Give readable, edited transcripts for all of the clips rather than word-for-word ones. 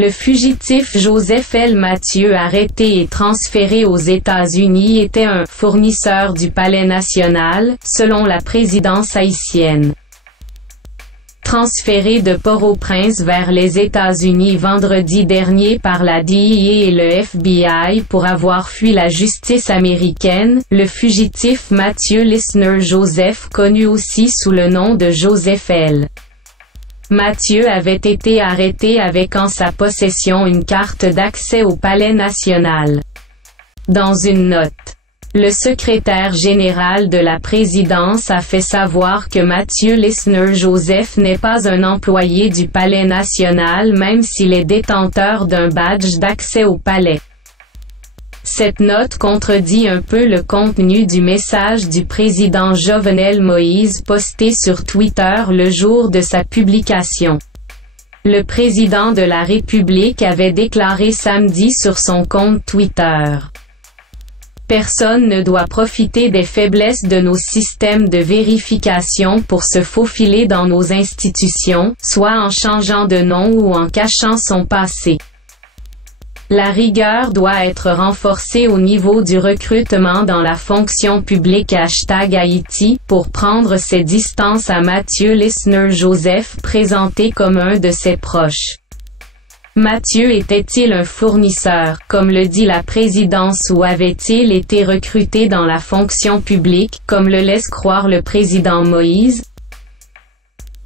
Le fugitif Joseph L. Mathieu, arrêté et transféré aux États-Unis, était un « fournisseur du Palais national », selon la présidence haïtienne. Transféré de Port-au-Prince vers les États-Unis vendredi dernier par la DEA et le FBI pour avoir fui la justice américaine, le fugitif Mathieu Lisner Joseph, connu aussi sous le nom de Joseph L. Mathieu avait été arrêté avec en sa possession une carte d'accès au Palais national. Dans une note, le secrétaire général de la présidence a fait savoir que Mathieu Lisner Joseph n'est pas un employé du Palais national même s'il est détenteur d'un badge d'accès au palais. Cette note contredit un peu le contenu du message du président Jovenel Moïse posté sur Twitter le jour de sa publication. Le président de la République avait déclaré samedi sur son compte Twitter: Personne ne doit profiter des faiblesses de nos systèmes de vérification pour se faufiler dans nos institutions, soit en changeant de nom ou en cachant son passé. La rigueur doit être renforcée au niveau du recrutement dans la fonction publique #Haïti, pour prendre ses distances à Mathieu Lisner Joseph, présenté comme un de ses proches. Mathieu était-il un fournisseur, comme le dit la présidence, ou avait-il été recruté dans la fonction publique, comme le laisse croire le président Moïse?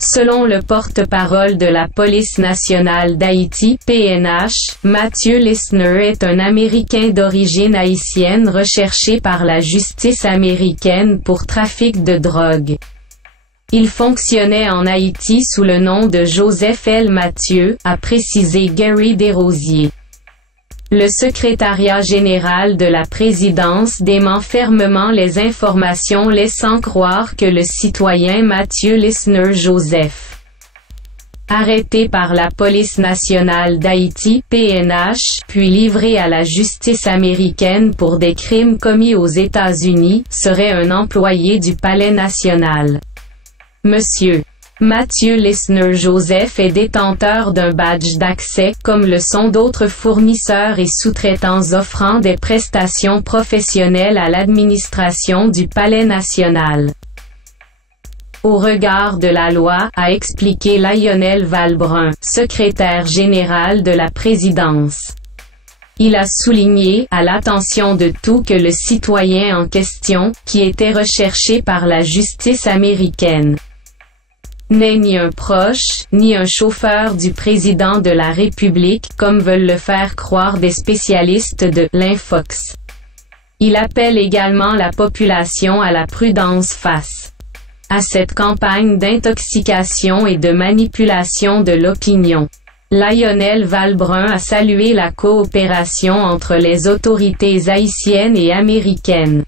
Selon le porte-parole de la Police nationale d'Haïti, PNH, Mathieu Lisner est un Américain d'origine haïtienne recherché par la justice américaine pour trafic de drogue. Il fonctionnait en Haïti sous le nom de Joseph L. Mathieu, a précisé Gary Desrosiers. Le secrétariat général de la présidence dément fermement les informations laissant croire que le citoyen Mathieu Lisner Joseph, arrêté par la Police nationale d'Haïti, PNH, puis livré à la justice américaine pour des crimes commis aux États-Unis, serait un employé du Palais national. Monsieur Mathieu Lisner Joseph est détenteur d'un badge d'accès, comme le sont d'autres fournisseurs et sous-traitants offrant des prestations professionnelles à l'administration du Palais national. Au regard de la loi, a expliqué Lionel Valbrun, secrétaire général de la présidence. Il a souligné, à l'attention de tous, que le citoyen en question, qui était recherché par la justice américaine, n'est ni un proche, ni un chauffeur du président de la République, comme veulent le faire croire des spécialistes de l'Infox. Il appelle également la population à la prudence face à cette campagne d'intoxication et de manipulation de l'opinion. Lionel Valbrun a salué la coopération entre les autorités haïtiennes et américaines,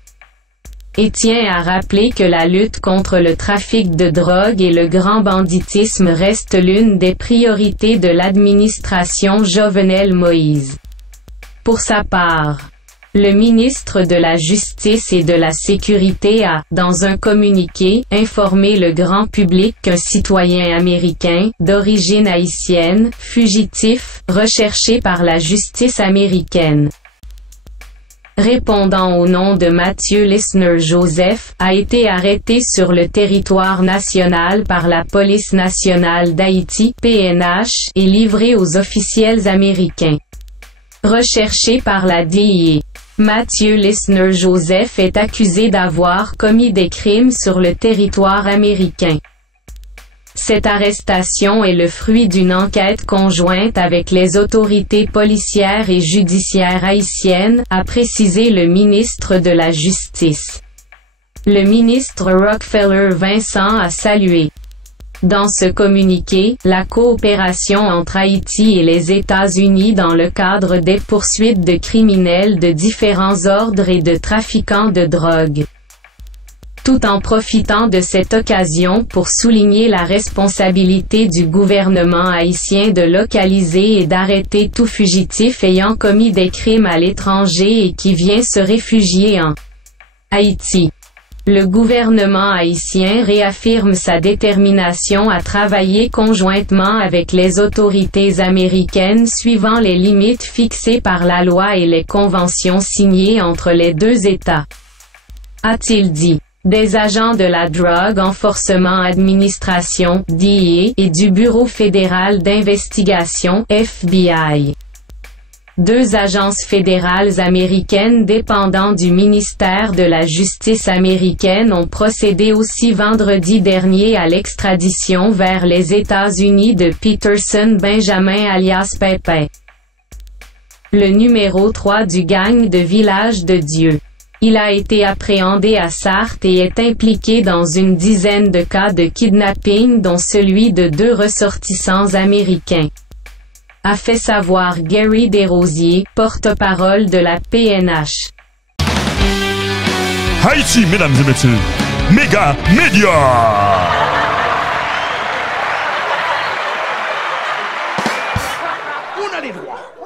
et tient à rappeler que la lutte contre le trafic de drogue et le grand banditisme reste l'une des priorités de l'administration Jovenel Moïse. Pour sa part, le ministre de la Justice et de la Sécurité a, dans un communiqué, informé le grand public qu'un citoyen américain, d'origine haïtienne, fugitif, recherché par la justice américaine, répondant au nom de Mathieu Lisner Joseph, a été arrêté sur le territoire national par la Police nationale d'Haïti, PNH, et livré aux officiels américains. Recherché par la DEA, Mathieu Lisner Joseph est accusé d'avoir commis des crimes sur le territoire américain. Cette arrestation est le fruit d'une enquête conjointe avec les autorités policières et judiciaires haïtiennes, a précisé le ministre de la Justice. Le ministre Rockefeller Vincent a salué, dans ce communiqué, la coopération entre Haïti et les États-Unis dans le cadre des poursuites de criminels de différents ordres et de trafiquants de drogue, tout en profitant de cette occasion pour souligner la responsabilité du gouvernement haïtien de localiser et d'arrêter tout fugitif ayant commis des crimes à l'étranger et qui vient se réfugier en Haïti. Le gouvernement haïtien réaffirme sa détermination à travailler conjointement avec les autorités américaines suivant les limites fixées par la loi et les conventions signées entre les deux États. A-t-il dit. Des agents de la Drug Enforcement Administration (DEA) et du Bureau fédéral d'investigation (FBI). Deux agences fédérales américaines dépendant du ministère de la Justice américaine ont procédé aussi vendredi dernier à l'extradition vers les États-Unis de Peterson Benjamin alias Pépin, le numéro 3 du gang de Village de Dieu. Il a été appréhendé à Sarthe et est impliqué dans une dizaine de cas de kidnapping dont celui de 2 ressortissants américains, a fait savoir Gary Desrosiers, porte-parole de la PNH. Haïti, mesdames et messieurs, Méga Média. On a les droits.